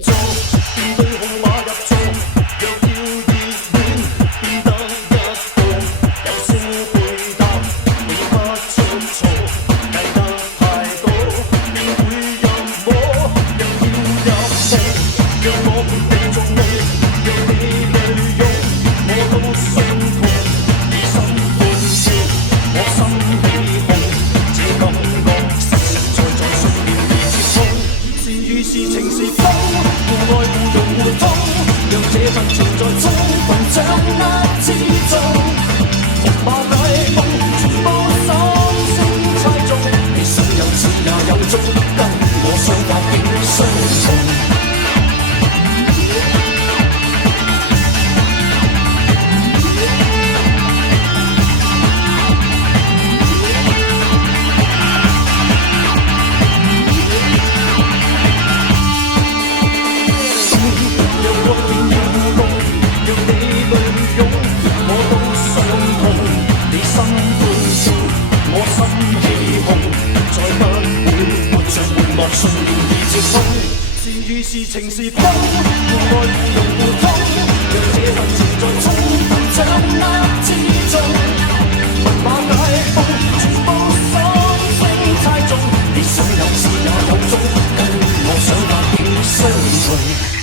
座，便對號碼入座。若要熱戀，變得一個，有聲配搭，永不出錯。計得太多，便會入魔。若要入戲，讓我陪你做夢，讓你淚湧，我都心痛。以心歡笑，我心起哄，這感覺實實在在信念已接通。是與是情是風，互愛互融互通，讓這份存在充分掌握之中。木馬解封，全部心聲猜中，你想有始也有終，跟我想法竟相同。信念已接通，是與是情是風，互愛互融互通，讓這份存在充分掌握之中。密碼解封，全部心聲猜中，你想有始也有終，跟我想法竟相同。